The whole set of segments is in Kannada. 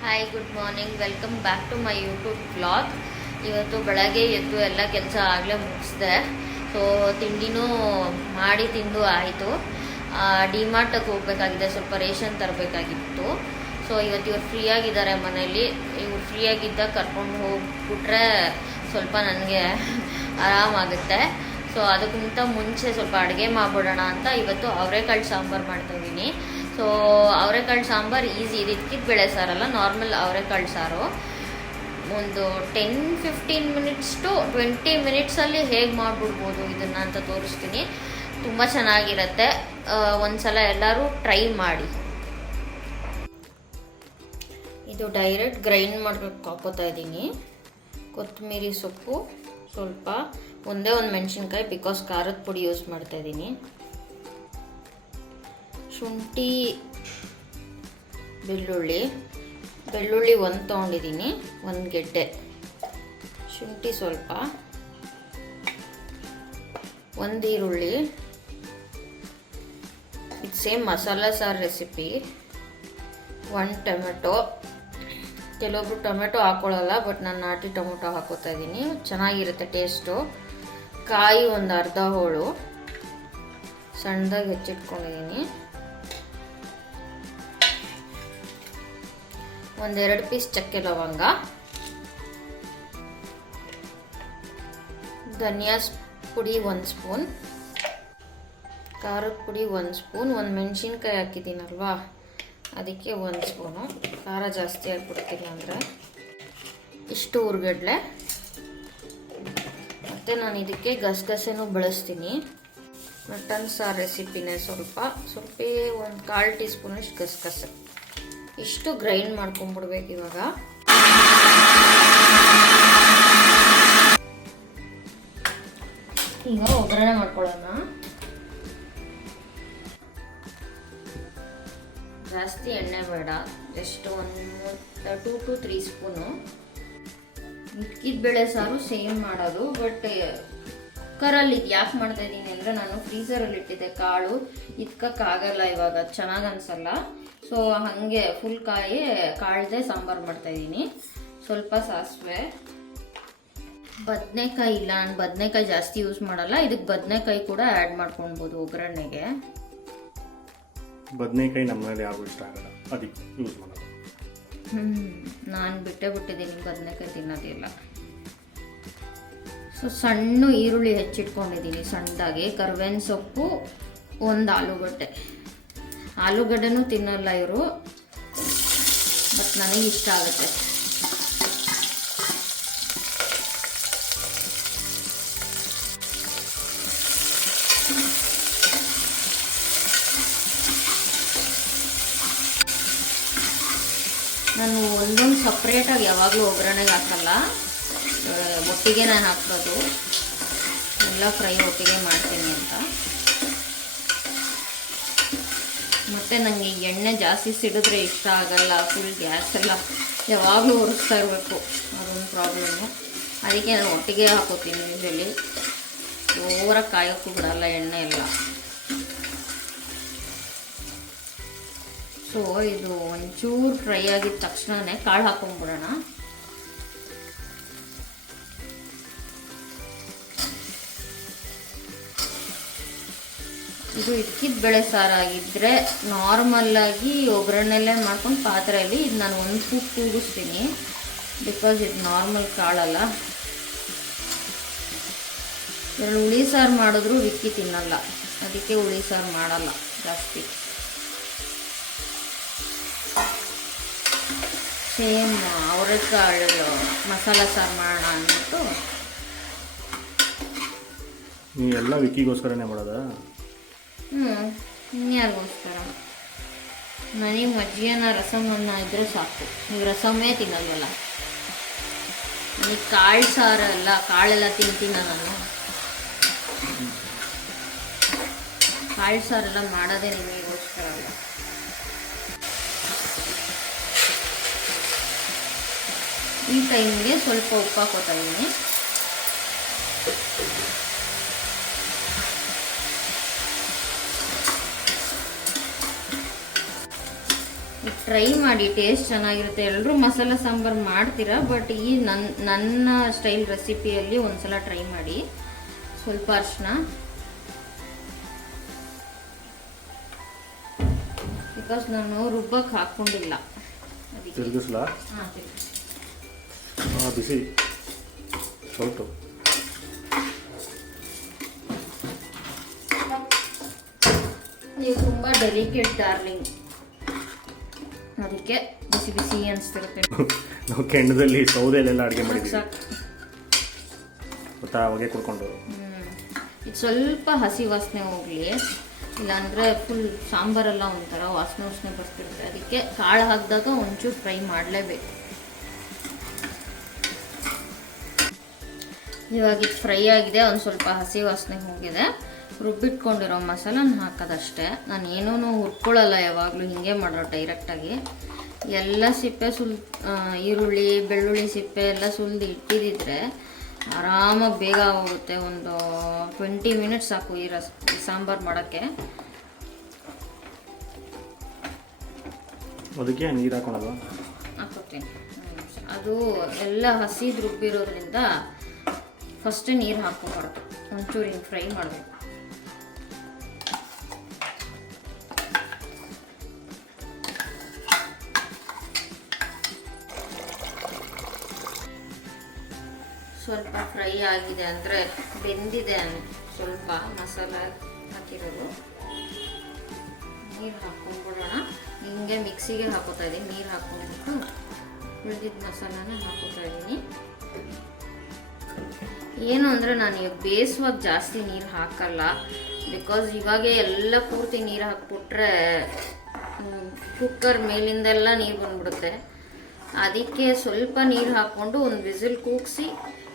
Hi, good morning. Welcome back to my YouTube vlog. ಇವತ್ತು ಬೆಳಗ್ಗೆ ಎದ್ದು ಎಲ್ಲ ಕೆಲಸ ಆಗಲೇ ಮುಗಿಸ್ದೆ. ಸೊ ತಿಂಡಿನೂ ಮಾಡಿ ತಿಂದು ಆಯಿತು. ಡಿಮಾರ್ಟಿಗೆ ಹೋಗಬೇಕಾಗಿದೆ, ಸ್ವಲ್ಪ ರೇಷನ್ ತರಬೇಕಾಗಿತ್ತು. ಸೊ ಇವತ್ತು ಇವ್ರು ಫ್ರೀಯಾಗಿದ್ದಾರೆ ಮನೇಲಿ. ಇವ್ರು ಫ್ರೀಯಾಗಿದ್ದಾಗ ಕರ್ಕೊಂಡು ಹೋಗ್ಬಿಟ್ರೆ ಸ್ವಲ್ಪ ನನಗೆ ಆರಾಮಾಗುತ್ತೆ. ಸೊ ಅದಕ್ಕಿಂತ ಮುಂಚೆ ಸ್ವಲ್ಪ ಅಡುಗೆ ಮಾಡಿಬಿಡೋಣ ಅಂತ ಇವತ್ತು ಅವರೆಕಾಳು ಸಾಂಬಾರು ಮಾಡ್ತಾಯಿದ್ದೀನಿ. ಸೊ ಅವರೆಕಾಳು ಸಾಂಬಾರು ಈಸಿ, ಇದು ಇದ್ಕಿದ ಬೇಳೆ ಸಾರಲ್ಲ, ನಾರ್ಮಲ್ ಅವರೆಕಾಳು ಸಾರು. ಒಂದು 10-15 ಮಿನಿಟ್ಸ್ ಟು 20 ಮಿನಿಟ್ಸಲ್ಲಿ ಹೇಗೆ ಮಾಡಿಬಿಡ್ಬೋದು ಇದನ್ನು ಅಂತ ತೋರಿಸ್ತೀನಿ. ತುಂಬ ಚೆನ್ನಾಗಿರುತ್ತೆ. ಒಂದ್ಸಲ ಎಲ್ಲರೂ ಟ್ರೈ ಮಾಡಿ. ಇದು ಡೈರೆಕ್ಟ್ ಗ್ರೈಂಡ್ ಮಾಡ್ಬೇಕು ಹಾಕೋತಾ ಇದ್ದೀನಿ. ಕೊತ್ತಂಬರಿ ಸೊಪ್ಪು ಸ್ವಲ್ಪ, ಒಂದೇ ಒಂದು ಮೆಣಸಿನ್ಕಾಯಿ, ಬಿಕಾಸ್ ಖಾರದ ಪುಡಿ ಯೂಸ್ ಮಾಡ್ತಾ ಇದ್ದೀನಿ. ಶುಂಠಿ, ಬೆಳ್ಳುಳ್ಳಿ ಒಂದು ತೊಗೊಂಡಿದ್ದೀನಿ, ಒಂದು ಗೆಡ್ಡೆ ಶುಂಠಿ, ಸ್ವಲ್ಪ ಒಂದು ಈರುಳ್ಳಿ. ಇದು ಸೇಮ್ ಮಸಾಲ ಸಾರು ರೆಸಿಪಿ. 1 ಟೊಮೆಟೊ. ಕೆಲವೊಬ್ರು ಟೊಮೆಟೊ ಹಾಕೊಳ್ಳಲ್ಲ, ಬಟ್ ನಾನು ನಾಟಿ ಟೊಮೆಟೊ ಹಾಕೋತಾ ಇದ್ದೀನಿ, ಚೆನ್ನಾಗಿರುತ್ತೆ ಟೇಸ್ಟು. ಕಾಯಿ ಒಂದು ಅರ್ಧ ಹೋಳು ಸಣ್ಣದಾಗಿ ಹೆಚ್ಚಿಟ್ಕೊಂಡಿದ್ದೀನಿ. 1-2 ಪೀಸ್ ಚಕ್ಕೆ ಲವಂಗ, ಧನಿಯಾ ಪುಡಿ 1 ಸ್ಪೂನ್, ಖಾರದ ಪುಡಿ 1 ಸ್ಪೂನ್, ಒಂದು ಮೆಣಸಿನ್ಕಾಯಿ ಹಾಕಿದ್ದೀನಲ್ವಾ ಅದಕ್ಕೆ 1 ಸ್ಪೂನು. ಖಾರ ಜಾಸ್ತಿ ಹಾಕ್ಬಿಡ್ತೀನಿ ಅಂದರೆ. ಇಷ್ಟು ಹುರ್ಗಡ್ಲೆ. ಮತ್ತು ನಾನು ಇದಕ್ಕೆ ಗಸಗಸೆನೂ ಬಳಸ್ತೀನಿ. ಮಟನ್ ಸಾರು ರೆಸಿಪಿನೇ ಸ್ವಲ್ಪ ಒಂದು 1/4 ಟೀ ಸ್ಪೂನಷ್ಟು ಗಸಗಸೆ. ಇಷ್ಟು ಗ್ರೈಂಡ್ ಮಾಡ್ಕೊಂಡ್ಬಿಡ್ಬೇಕು ಇವಾಗ. ಈಗ ಒಗ್ಗರಣೆ ಮಾಡ್ಕೊಳ್ಳೋಣ. ಜಾಸ್ತಿ ಎಣ್ಣೆ ಬೇಡ, ಜಸ್ಟ್ ಒಂದು 2 to 3 ಸ್ಪೂನು. ಮಿಕ್ಕಿದ ಬೇಳೆ ಸಾರು ಸೇಮ್ ಮಾಡೋದು, ಬಟ್ ಕುಕ್ಕರಲ್ಲಿ ಇದು ಯಾಕೆ ಮಾಡ್ತಾ ಇದ್ದೀನಿ ಅಂದರೆ, ನಾನು ಫ್ರೀಸರಲ್ಲಿ ಇಟ್ಟಿದ್ದೆ ಕಾಳು, ಇದ್ಕಕ್ಕಾಗಲ್ಲ ಇವಾಗ, ಚೆನ್ನಾಗಿ ಅನಿಸಲ್ಲ. ಸೊ ಹಾಗೆ ಫುಲ್ ಕಾಳ್ದೆ ಸಾಂಬಾರು ಮಾಡ್ತಾಯಿದ್ದೀನಿ. ಸ್ವಲ್ಪ ಸಾಸಿವೆ, ಬದನೆಕಾಯಿ ಇಲ್ಲ, ನಾನು ಬದನೆಕಾಯಿ ಜಾಸ್ತಿ ಯೂಸ್ ಮಾಡಲ್ಲ, ಇದಕ್ಕೆ ಬದನೆಕಾಯಿ ಕೂಡ ಆ್ಯಡ್ ಮಾಡ್ಕೊಳ್ಬೋದು ಒಗ್ಗರಣೆಗೆ. ಬದನೆಕಾಯಿ ನಮ್ಮಲ್ಲಿ ಯಾರಿಗೂ ಇಷ್ಟ ಆಗಲ್ಲ, ಅದಕ್ಕೆ ಯೂಸ್ ಮಾಡೋದು. ನಾನು ಬಿಟ್ಟಿದ್ದೀನಿ ಬದನೆಕಾಯಿ ತಿನ್ನೋದಿಲ್ಲ. ಸೊ ಸಣ್ಣ ಈರುಳ್ಳಿ ಹೆಚ್ಚಿಟ್ಕೊಂಡಿದ್ದೀನಿ ಸಣ್ಣದಾಗಿ, ಕರ್ಬೇವಿನ ಸೊಪ್ಪು, ಒಂದು ಆಲೂಗಡ್ಡೆನೂ ತಿನ್ನಲ್ಲ ಇವರು, ಬಟ್ ನನಗೆ ಇಷ್ಟ ಆಗುತ್ತೆ. ನಾನು ಒಂದೊಂದು ಸಪ್ರೇಟಾಗಿ ಯಾವಾಗಲೂ ಒಗ್ಗರಣೆಗೆ ಹಾಕಲ್ಲ, ಒಟ್ಟಿಗೆ ನಾನು ಹಾಕೋದು, ಎಲ್ಲ ಫ್ರೈ ಒಟ್ಟಿಗೆ ಮಾಡ್ತೀನಿ ಅಂತ. ಮತ್ತು ನನಗೆ ಎಣ್ಣೆ ಜಾಸ್ತಿ ಸಿಡಿದ್ರೆ ಇಷ್ಟ ಆಗಲ್ಲ, ಫುಲ್ ಗ್ಯಾಸ್ ಎಲ್ಲ ಯಾವಾಗಲೂ ಒರೆಸ್ತಾ ಇರಬೇಕು, ಅದೊಂದು ಪ್ರಾಬ್ಲಮ್ಮು. ಅದಕ್ಕೆ ನಾನು ಒಟ್ಟಿಗೆ ಹಾಕೋತೀನಿ. ಯೂಶಲಿ ಓವರಾಗಿ ಕಾಯೋಕ್ಕೂ ಬಿಡಲ್ಲ ಎಣ್ಣೆ ಎಲ್ಲ. ಸೊ ಇದು ಒಂಚೂರು ಫ್ರೈ ಆಗಿದ ತಕ್ಷಣವೇ ಕಾಳು ಹಾಕೊಂಡ್ಬಿಡೋಣ. ಇದು ಇಕ್ಕಿದ ಬೇಳೆ ಸಾರಾಗಿದ್ದರೆ ನಾರ್ಮಲ್ಲಾಗಿ ಒಗ್ಗರಣೆಲ್ಲೇ ಮಾಡ್ಕೊಂಡು ಪಾತ್ರೆಯಲ್ಲಿ ಇದು ನಾನು ಒಂದು ಕೂಗು ಕೂಗಿಸ್ತೀನಿ, ಬಿಕಾಸ್ ಇದು ನಾರ್ಮಲ್ ಕಾಳಲ್ಲ. ಎರಡು ಹುಳಿ ಸಾರು ಮಾಡಿದ್ರು ವಿಕ್ಕಿ ತಿನ್ನಲ್ಲ, ಅದಕ್ಕೆ ಹುಳಿ ಸಾರು ಮಾಡಲ್ಲ ಜಾಸ್ತಿ. ಸೇಮ್ ಅವರೆಕಾಳು ಮಸಾಲ ಸಾರು ಮಾಡೋಣ ಅಂದ್ಬಿಟ್ಟು. ನೀವು ಎಲ್ಲ ವಿಕ್ಕಿಗೋಸ್ಕರನೇ ಮಾಡೋದಾ? ಇನ್ಯಾರಿಗೋಸ್ಕರ? ನನಗೆ ಮಜ್ಜಿಗೆನ ರಸಮನ್ನ ಇದ್ದರೆ ಸಾಕು. ನೀವು ರಸಮೇ ತಿನ್ನಲ್ವಲ್ಲ. ನನಗೆ ಕಾಳು ಸಾರು ಎಲ್ಲ, ಕಾಳೆಲ್ಲ ತಿಂತೀನ ನಾನು. ಕಾಳು ಸಾರೆಲ್ಲ ಮಾಡೋದೇ ನಿಮಗೋಸ್ಕರ ಅಲ್ಲ. ಈ ಟೈಮ್ಗೆ ಸ್ವಲ್ಪ ಉಪ್ಪು ಹಾಕೋತಾ ಇದ್ದೀನಿ. ಟ್ರೈ ಮಾಡಿ, ಟೇಸ್ಟ್ ಚೆನ್ನಾಗಿರುತ್ತೆ. ಎಲ್ಲರೂ ಮಸಾಲೆ ಸಾಂಬಾರು ಮಾಡ್ತೀರಾ, ಬಟ್ ಈ ನನ್ನ ಸ್ಟೈಲ್ ರೆಸಿಪಿಯಲ್ಲಿ ಒಂದ್ಸಲ ಟ್ರೈ ಮಾಡಿ. ಸ್ವಲ್ಪ ಅರಿಶಿನ, ಬಿಕಾಸ್ ನಾನು ರುಬ್ಬಕ್ಕೆ ಹಾಕ್ಕೊಂಡಿಲ್ಲ ಅದಕ್ಕೆ. ತಿರುಗಿಸ್ಲಾ? ಹಾಂ, ಬಿಸಿ ಸ್ವಲ್ಪ. ನೀವು ತುಂಬ ಡೆಲಿಕೇಟ್ ಡಾರ್ಲಿಂಗ್, ಅದಕ್ಕೆ ಬಿಸಿ ಬಿಸಿ ಅನಿಸ್ತಿರುತ್ತೆ. ನಾವು ಕೆಂಡದಲ್ಲಿ ಸೌದೆಲೆಲ್ಲ ಅಡುಗೆ ಮಾಡಿದ್ವಿ ಸಾಕು. ಗೊತ್ತಾ, ಹೊಗೆ ಕುಡ್ಕೊಂಡು. ಇದು ಸ್ವಲ್ಪ ಹಸಿ ವಾಸನೆ ಹೋಗಲಿ, ಇಲ್ಲಾಂದರೆ ಫುಲ್ ಸಾಂಬಾರೆಲ್ಲ ಒಂಥರ ವಾಸನೆ ಬರ್ತಿರುತ್ತೆ. ಅದಕ್ಕೆ ಕಾಳು ಹಾಕಿದಾಗ ಒಂಚೂರು ಫ್ರೈ ಮಾಡಲೇಬೇಕು. ಇವಾಗ ಇದು ಫ್ರೈ ಆಗಿದೆ, ಒಂದು ಸ್ವಲ್ಪ ಹಸಿ ವಾಸನೆ ಹೋಗಿದೆ. ರುಬ್ಬಿಟ್ಕೊಂಡಿರೋ ಮಸಾಲನ ಹಾಕೋದಷ್ಟೇ. ನಾನು ಏನೂ ಹುರ್ಕೊಳ್ಳಲ್ಲ, ಯಾವಾಗಲೂ ಹಿಂಗೆ ಮಾಡೋ ಡೈರೆಕ್ಟಾಗಿ. ಎಲ್ಲ ಸಿಪ್ಪೆ ಈರುಳ್ಳಿ ಬೆಳ್ಳುಳ್ಳಿ ಸಿಪ್ಪೆ ಎಲ್ಲ ಸುಲಿದು ಇಟ್ಟಿದ್ದಿದ್ರೆ ಆರಾಮಾಗಿ ಬೇಗ ಹೋಗುತ್ತೆ. ಒಂದು 20 ಮಿನಿಟ್ಸ್ ಸಾಕು ಈ ಸಾಂಬಾರು ಮಾಡೋಕ್ಕೆ. ಅದಕ್ಕೆ ನೀರು ಹಾಕೊಳಲ್ವ? ಹಾಕೋತೀನಿ. ಅದು ಎಲ್ಲ ಹಸಿದು ರುಬ್ಬಿರೋದ್ರಿಂದ ಫಸ್ಟೇ ನೀರು ಹಾಕ್ಕೊಬಾರ್ದು, ಒಂಚೂರು ಹಿಂಗೆ ಫ್ರೈ ಮಾಡಬೇಕು. ಸ್ವಲ್ಪ ಫ್ರೈ ಆಗಿದೆ ಅಂದರೆ ಬೆಂದಿದೆ, ಸ್ವಲ್ಪ ಮಸಾಲೆ ಹಾಕಿರೋದು. ನೀರು ಹಾಕ್ಕೊಂಡ್ಬಿಡೋಣ. ಹಿಂಗೆ ಮಿಕ್ಸಿಗೆ ಹಾಕೋತಾ ಇದ್ದೀನಿ. ನೀರು ಹಾಕ್ಕೊಂಡ್ಬಿಟ್ಟು ಉಳಿದಿದ್ದ ಮಸಾಲಾನ ಹಾಕೋತಾ ಇದ್ದೀನಿ. ಏನು ಅಂದರೆ ನಾನು ಇವಾಗ ಬೇಯಿಸುವಾಗ ಜಾಸ್ತಿ ನೀರು ಹಾಕಲ್ಲ, ಬಿಕಾಸ್ ಇವಾಗೇ ಎಲ್ಲ ಪೂರ್ತಿ ನೀರು ಹಾಕ್ಬಿಟ್ರೆ ಕುಕ್ಕರ್ ಮೇಲಿಂದೆಲ್ಲ ನೀರು ಬಂದ್ಬಿಡುತ್ತೆ. ಅದಕ್ಕೆ ಸ್ವಲ್ಪ ನೀರು ಹಾಕ್ಕೊಂಡು ಒಂದು ವಿಸಿಲ್ ಕೂಗಿಸಿ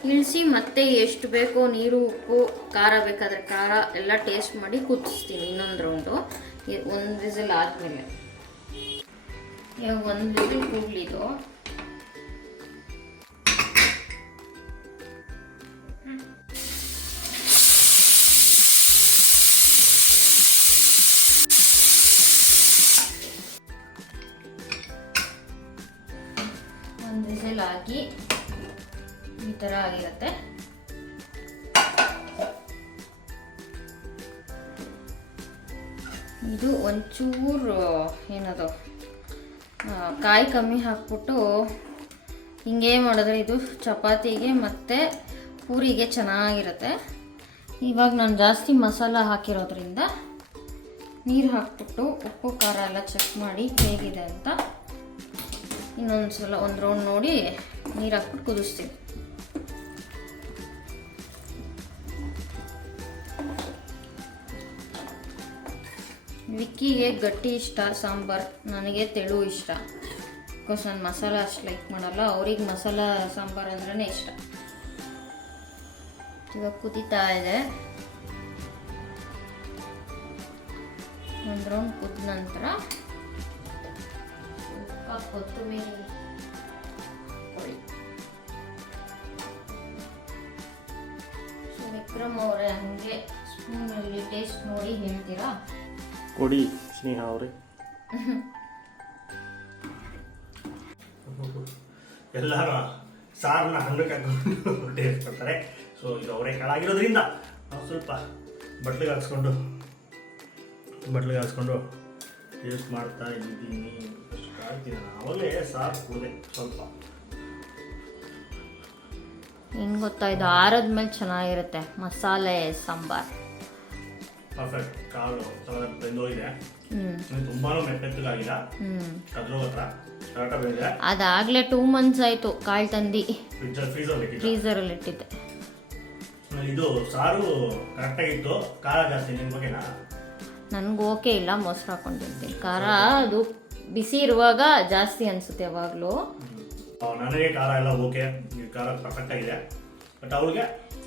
ಇಳಿಸಿ, ಮತ್ತೆ ಎಷ್ಟು ಬೇಕೋ ನೀರು, ಉಪ್ಪು, ಖಾರ ಬೇಕಾದರೆ ಖಾರ ಎಲ್ಲ ಟೇಸ್ಟ್ ಮಾಡಿ ಕುದಿಸ್ತೀನಿ ಇನ್ನೊಂದು ರೌಂಡು. ಒಂದು ವಿಸಿಲ್ ಆದಮೇಲೆ ಇವಾಗ ಒಂದು ವಿಸಿಲ್ ಕೂಗ್ಲಿದ್ದು. ಒಂದು ವಿಸಿಲ್ ಆಗಿ ಈ ಥರ ಆಗಿರುತ್ತೆ. ಇದು ಒಂಚೂರು ಏನದು ಕಾಯಿ ಕಮ್ಮಿ ಹಾಕ್ಬಿಟ್ಟು ಹಿಂಗೆ ಮಾಡಿದ್ರೆ ಇದು ಚಪಾತಿಗೆ ಮತ್ತು ಪೂರಿಗೆ ಚೆನ್ನಾಗಿರುತ್ತೆ. ಇವಾಗ ನಾನು ಜಾಸ್ತಿ ಮಸಾಲ ಹಾಕಿರೋದ್ರಿಂದ ನೀರು ಹಾಕ್ಬಿಟ್ಟು ಉಪ್ಪು ಖಾರ ಎಲ್ಲ ಚೆಕ್ ಮಾಡಿ ಹೇಗಿದೆ ಅಂತ ಇನ್ನೊಂದು ಸಲ ಒಂದು ರೌಂಡ್ ನೋಡಿ ನೀರು ಹಾಕ್ಬಿಟ್ಟು ಕುದಿಸ್ತೀನಿ. ವಿಕ್ಕಿಗೆ ಗಟ್ಟಿ ಇಷ್ಟ ಸಾಂಬಾರು, ನನಗೆ ತೆಳು ಇಷ್ಟ. ಬಿಕಾಸ್ ನಾನು ಮಸಾಲ ಅಷ್ಟು ಲೈಕ್ ಮಾಡಲ್ಲ, ಅವ್ರಿಗೆ ಮಸಾಲ ಸಾಂಬಾರು ಅಂದ್ರೇ ಇಷ್ಟ. ಇವಾಗ ಕುದೀತಾ ಇದೆ. ಒಂದು ರೌಂಡ್ ಕುದ ನಂತರ ಸ್ವಲ್ಪ ಕೊತ್ತಂಬರಿ ಕೊಡಿ. ಸೊ ವಿಕ್ರಮ್ ಅವರೇ ಹಂಗೆ ಸ್ಪೂನಲ್ಲಿ ಟೇಸ್ಟ್ ನೋಡಿ ಹೇಳ್ತೀರಾ? ಕೊಡಿ ಸ್ನೇಹ ಅವರೇ. ಎಲ್ಲರೂ ಸಾರನ್ನ ಹಣ್ಣಕ್ಕೆ ಹಾಕೊಂಡು ಟೇಸ್ಟ್ ಕೊಡ್ತಾರೆ. ಸೊ ಇದು ಅವರೇ ಕಾಳಾಗಿರೋದ್ರಿಂದ ನಾವು ಸ್ವಲ್ಪ ಬಟ್ಲಿಗೆ ಹಾಕ್ಸ್ಕೊಂಡು ಟೇಸ್ಟ್ ಮಾಡ್ತಾ ಇದ್ದೀನಿ. ಅಷ್ಟು ಕಾಡ್ತೀನಿ ನಾನು. ಅವಾಗಲೇ ಸಾರು ಕುಡಿದೆ ಸ್ವಲ್ಪ. ಹೆಂಗೆ ಗೊತ್ತಾ, ಇದು ಆರದ್ಮೇಲೆ ಚೆನ್ನಾಗಿರುತ್ತೆ ಮಸಾಲೆ ಸಾಂಬಾರು. ಪರ್ಫೆಕ್ಟ್. ಕಾಳು ಬೆಂದೋಗಿದೆ, ತುಂಬಾನು ಮೆತ್ತಗಾಗಿಲ್ಲ, ಅದ್ರ ಹತ್ರ ಕರೆಕ್ಟಾಗಿ ಬೆಂದಿದೆ. ಅದಾಗಲೇ 2 months ಆಯಿತು ಕಾಳು ತಂದು ಫ್ರೀಸರಲ್ಲಿ ಇಟ್ಟಿದ್ದೆ. ಇದು ಸಾರು ಕರೆಕ್ಟಾಗಿತ್ತು, ಖಾರ ಜಾಸ್ತಿ. ನಿಮ್ಮ ಬಗ್ಗೆನಾ? ನನಗೆ ಓಕೆ ಇಲ್ಲ, ಮೊಸರು ಹಾಕೊಂಡಿರ್ತೀನಿ. ಖಾರ ಅದು ಬಿಸಿ ಇರುವಾಗ ಜಾಸ್ತಿ ಅನಿಸುತ್ತೆ ಯಾವಾಗಲೂ. ನನಗೆ ಖಾರ ಎಲ್ಲ ಓಕೆ, ಖಾರ ಪರ್ಫೆಕ್ಟ್ ಆಗಿದೆ. ಬಟ್ ಅವ್ರಿಗೆ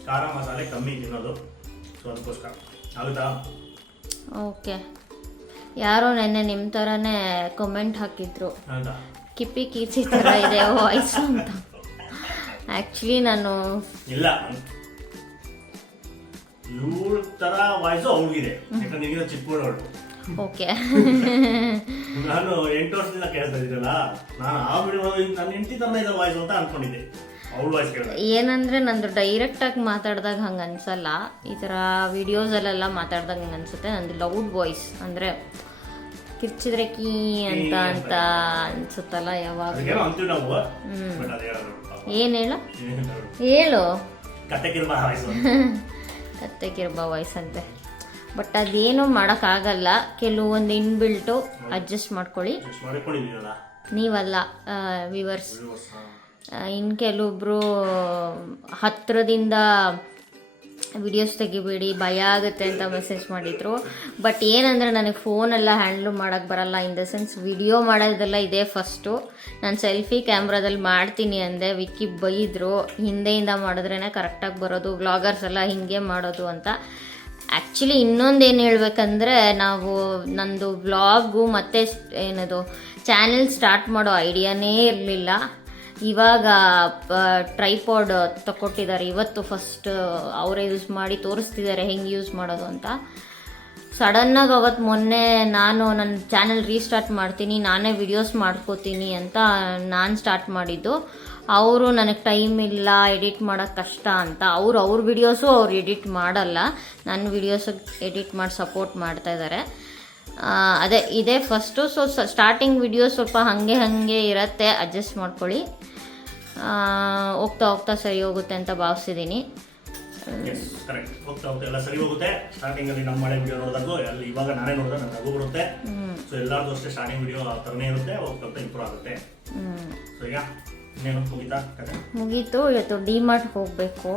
ಖಾರ ಮಸಾಲೆ ಕಮ್ಮಿ ತಿನ್ನೋದು, ಸೊ ಅದಕ್ಕೋಸ್ಕರ ಆಗುತ್ತಾ? ಓಕೆ. ಯಾರೋ ನೆನ್ನೆ ನಿಮ್ಮ ಥರನೇ ಕಮೆಂಟ್ ಹಾಕಿದ್ರು, ಕಿಪ್ಪಿ ಕೀಚಿ ಥರ ಇದೆ ವಾಯ್ಸು ಅಂತ. ಆ್ಯಕ್ಚುಲಿ ನಾನು ಇಲ್ಲ, ಇವ್ರ ಥರ ವಾಯ್ಸು ಅವ್ರಿಗಿದೆ, ಯಾಕಂದ್ರೆ ನೀನು ಚಿಕ್ಕ ಹುಡುಗರು. ಓಕೆ. ನಾನು 8 ವರ್ಷದಿಂದ ಕೇಳ್ತಾ ಇದ್ದೀರಲ್ಲ, ನಾನು ಆ ವಿಡಿಯೋ ನನ್ನ ಹೆಂಡತಿ ತನ್ನ ಇದೆ ವಾಯ್ಸ್ ಅಂತ ಅನ್ಕೊಂಡಿದ್ದೆ. ಅವಳು ವಾಯ್ಸ್ ಕೇಳಿದೆ. ಏನಂದ್ರೆ ನಂದು ಡೈರೆಕ್ಟಾಗಿ ಮಾತಾಡಿದಾಗ ಹಂಗೆ ಅನ್ಸಲ್ಲ, ಈ ಥರ ವಿಡಿಯೋಸಲ್ಲೆಲ್ಲ ಮಾತಾಡ್ದಾಗ ಹಂಗೆ ಅನ್ಸುತ್ತೆ. ನಂದು ಲೌಡ್ ವಾಯ್ಸ್ ಅಂದರೆ ಕಿರ್ಚಿದ್ರೆ ಕೀ ಅಂತ ಅನ್ಸುತ್ತಲ್ಲ ಯಾವಾಗ. ಅಂತೀವಿ ನಾವು. ಏನು ಹೇಳು ಕತ್ತೆಗಿರ್ಬ ವಾಯ್ಸ್ ಅಂತೆ. ಬಟ್ ಅದೇನೋ ಮಾಡೋಕ್ಕಾಗಲ್ಲ, ಕೆಲವೊಂದು ಇನ್ಬಿಲ್ಟು ಅಡ್ಜಸ್ಟ್ ಮಾಡ್ಕೊಳ್ಳಿ. ನೀವಲ್ಲ ವಿವರ್ಸ್. ಇನ್ನು ಕೆಲವೊಬ್ರು ಹತ್ತಿರದಿಂದ ವಿಡಿಯೋಸ್ ತೆಗಿಬೇಡಿ ಭಯ ಆಗುತ್ತೆ ಅಂತ ಮೆಸೇಜ್ ಮಾಡಿದ್ರು. ಬಟ್ ಏನಂದರೆ ನನಗೆ ಫೋನೆಲ್ಲ ಹ್ಯಾಂಡ್ಲು ಮಾಡೋಕ್ಕೆ ಬರಲ್ಲ. ಇನ್ ದ ಸೆನ್ಸ್ ವಿಡಿಯೋ ಮಾಡೋದೆಲ್ಲ ಇದೇ ಫಸ್ಟು. ನಾನು ಸೆಲ್ಫಿ ಕ್ಯಾಮ್ರಾದಲ್ಲಿ ಮಾಡ್ತೀನಿ ಅಂದೆ, ವಿಕ್ಕಿ ಬೈದರು, ಹಿಂದೆಯಿಂದ ಮಾಡಿದ್ರೇ ಕರೆಕ್ಟಾಗಿ ಬರೋದು, ವ್ಲಾಗರ್ಸ್ ಎಲ್ಲ ಹಿಂಗೆ ಮಾಡೋದು ಅಂತ. ಆ್ಯಕ್ಚುಲಿ ಇನ್ನೊಂದೇನು ಹೇಳ್ಬೇಕಂದ್ರೆ, ನಾವು ನಂದು ವ್ಲಾಗು ಮತ್ತು ಏನದು ಚಾನೆಲ್ ಸ್ಟಾರ್ಟ್ ಮಾಡೋ ಐಡಿಯಾನೇ ಇರಲಿಲ್ಲ. ಇವಾಗ ಟ್ರೈಪಾಡ್ ತಗೊಟ್ಟಿದ್ದಾರೆ, ಇವತ್ತು ಫಸ್ಟ್ ಅವರೇ ಯೂಸ್ ಮಾಡಿ ತೋರಿಸ್ತಿದ್ದಾರೆ ಹೆಂಗೆ ಯೂಸ್ ಮಾಡೋದು ಅಂತ. ಸಡನ್ನಾಗಿ ಅವತ್ತು ಮೊನ್ನೆ ನಾನು ನನ್ನ ಚಾನೆಲ್ ರೀಸ್ಟಾರ್ಟ್ ಮಾಡ್ತೀನಿ, ನಾನೇ ವಿಡಿಯೋಸ್ ಮಾಡ್ಕೋತೀನಿ ಅಂತ ನಾನು ಸ್ಟಾರ್ಟ್ ಮಾಡಿದ್ದು. ಅವರು ನನಗೆ ಟೈಮ್ ಇಲ್ಲ, ಎಡಿಟ್ ಮಾಡೋಕ್ಕೆ ಕಷ್ಟ ಅಂತ ಅವ್ರ ವಿಡಿಯೋಸು ಅವ್ರು ಎಡಿಟ್ ಮಾಡಲ್ಲ, ನನ್ನ ವಿಡಿಯೋಸಿಗೆ ಎಡಿಟ್ ಮಾಡಿ ಸಪೋರ್ಟ್ ಮಾಡ್ತಾಯಿದ್ದಾರೆ. ಅದೇ ಇದೇ ಫಸ್ಟು. ಸೊ ಸ್ಟಾರ್ಟಿಂಗ್ ವಿಡಿಯೋ ಸ್ವಲ್ಪ ಹಾಗೆ ಇರುತ್ತೆ, ಅಡ್ಜಸ್ಟ್ ಮಾಡ್ಕೊಳ್ಳಿ. ಹೋಗ್ತಾ ಹೋಗ್ತಾ ಸರಿ ಹೋಗುತ್ತೆ ಅಂತ ಭಾವಿಸಿದ್ದೀನಿ. ಹೋಗ್ತಾ ಹೋಗ್ತಾ ಎಲ್ಲ ಸರಿ ಹೋಗುತ್ತೆ. ಸ್ಟಾರ್ಟಿಂಗ್ ಅಲ್ಲಿ ನಮ್ಮ ಮಳೆ ವಿಡಿಯೋ ನೋಡಿದಾಗೂ ಅಲ್ಲಿ ಇವಾಗ ನಾನೇ ನೋಡಿದ್ರೆ ನನಗೆ ನಗು ಬರುತ್ತೆ. ಸೊ ಎಲ್ಲಾರ್ದು ಅಷ್ಟೇ ಸ್ಟಾರ್ಟಿಂಗ್ ವಿಡಿಯೋ ಆ ಥರನೇ ಇರುತ್ತೆ, ಹೋಗ್ತಾ ಹೋಗ್ತಾ ಇಂಪ್ರೂವ್ ಆಗುತ್ತೆ. ಸೊ ಈಗ ಇನ್ನೇನು ಮುಗೀತು. ಇವತ್ತು ಡಿಮಾರ್ಟ್ ಹೋಗಬೇಕು.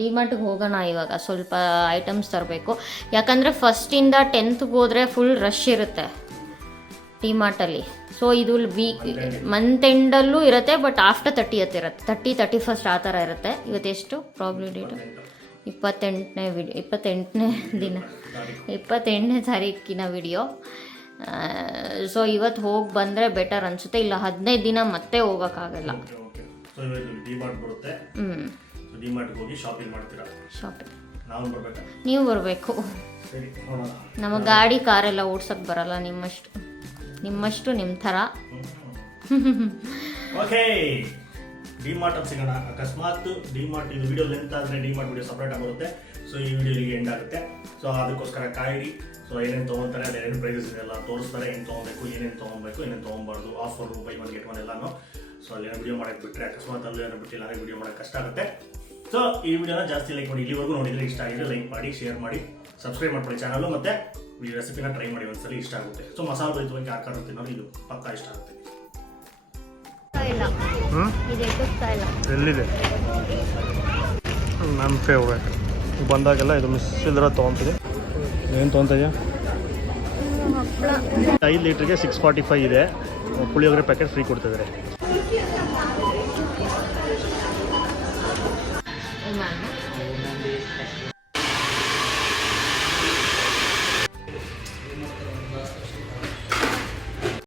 ಡಿಮಾರ್ಟ್ಗೆ ಹೋಗೋಣ ಇವಾಗ. ಸ್ವಲ್ಪ ಐಟಮ್ಸ್ ತರಬೇಕು, ಯಾಕಂದರೆ ಫಸ್ಟಿಂದ 10th ಹೋದರೆ ಫುಲ್ ರಶ್ ಇರುತ್ತೆ ಡಿಮಾರ್ಟಲ್ಲಿ. ಸೊ ಇದು ಮಂತ್ ಎಂಡಲ್ಲೂ ಇರುತ್ತೆ, ಬಟ್ ಆಫ್ಟರ್ 30th ಇರುತ್ತೆ, 31st ಆ ಥರ ಇರುತ್ತೆ. ಇವತ್ತೆಷ್ಟು ಪ್ರಾಬ್ಲಿ ಡೇಟು 28ನೇ ದಿನ, 28ನೇ ತಾರೀಕಿನ ವಿಡಿಯೋ. ಸೊ ಇವತ್ತು ಹೋಗಿ ಬಂದರೆ ಬೆಟರ್ ಅನಿಸುತ್ತೆ, ಇಲ್ಲ 15 ದಿನ ಮತ್ತೆ ಹೋಗೋಕ್ಕಾಗಲ್ಲ. ಶಾಪಿಂಗ್ ನೀವು ಬರಬೇಕು. ನಮ್ಮ ಗಾಡಿ ಕಾರೆಲ್ಲ ಓಡ್ಸೋಕ್ಕೆ ಬರಲ್ಲ ನಿಮ್ಮಷ್ಟು ನಿಮ್ಮ ಥರ. ಓಕೆ, ಡಿಮಾರ್ಟ್ ಅಂತ ಸಿಗೋಣ. ಅಕಸ್ಮಾತ್ ಡಿಮಾರ್ಟ್ ಇದು ವಿಡಿಯೋ ಲೆಂತ್ ಆದರೆ ಡಿಮಾರ್ಟ್ ವಿಡಿಯೋ ಸಪ್ರೇಟ್ ಆಗಿರುತ್ತೆ. ಸೊ ಈ ವಿಡಿಯೋ ಇಲ್ಲಿಗೆ ಎಂಡ್ ಆಗುತ್ತೆ. ಸೊ ಅದಕ್ಕೋಸ್ಕರ ಕಾಯಿರಿ. ಸೊ ಏನೇನು ತೊಗೊತಾರೆ, ಅದೇನೇನು ಪ್ರೈಸಸ್ ಇದೆಲ್ಲ ತೋರಿಸ್ತಾರೆ, ಏನು ತೊಗೊಬೇಕು, ಏನೇನು ತೊಗೊಬೇಕು, ಏನೇನು ತೊಗೊಬಾರ್ದು, ಆಫರ್ ಬೈ 1 get 1 ಎಲ್ಲಾನು. ಸೊ ಅಲ್ಲಿ ಏನೋ ವಿಡಿಯೋ ಮಾಡೋಕ್ಕೆ ಬಿಟ್ಟರೆ, ಅಕಸ್ಮಾತ್ ಅಲ್ಲಿ ಏನೋ ಬಿಟ್ಟಿಲ್ಲ ಅಂದರೆ ವಿಡಿಯೋ ಮಾಡೋಕ್ಕೆ ಕಷ್ಟ ಆಗುತ್ತೆ. ಸೊ ಈ ವಿಡಿಯೋನ ಜಾಸ್ತಿ ಲೈಕ್ ಮಾಡಿ. ಇಲ್ಲಿವರೆಗೂ ನೋಡಿದರೆ ಇಷ್ಟ ಆಗಿದೆ ಲೈಕ್ ಮಾಡಿ, ಶೇರ್ ಮಾಡಿ, ಸಬ್ಸ್ಕ್ರೈಬ್ ಮಾಡ್ಕೊಳ್ಳಿ ಚಾನಲ್ಲು. ಮತ್ತು ಈ ರೆಸಿಪಿನ ಟ್ರೈ ಮಾಡಿ, ಒಂದ್ಸಲಿ ಇಷ್ಟ ಆಗುತ್ತೆ. ಸೊ ಮಸಾಲೆ ಬೈತವಾಗಿ ಯಾರು ತಿನ್ನೋದು ಇದು ಪಕ್ಕಾ ಇಷ್ಟ ಆಗುತ್ತೆ. ಎಲ್ಲಿದೆ ನನ್ನ ಫೇವ್ರೇಟ್, ಬಂದಾಗೆಲ್ಲ ಇದು ಮಿಸ್ ಇಲ್ದಿರ ತೊಗೊತೀನಿ. ಏನು ತೊಗೊತೀಯ? 5 ಲೀಟ್ರಿಗೆ 645 ಇದೆ. ಪುಳಿಯೋಗರೆ ಪ್ಯಾಕೆಟ್ ಫ್ರೀ ಕೊಡ್ತಿದ್ದಾರೆ.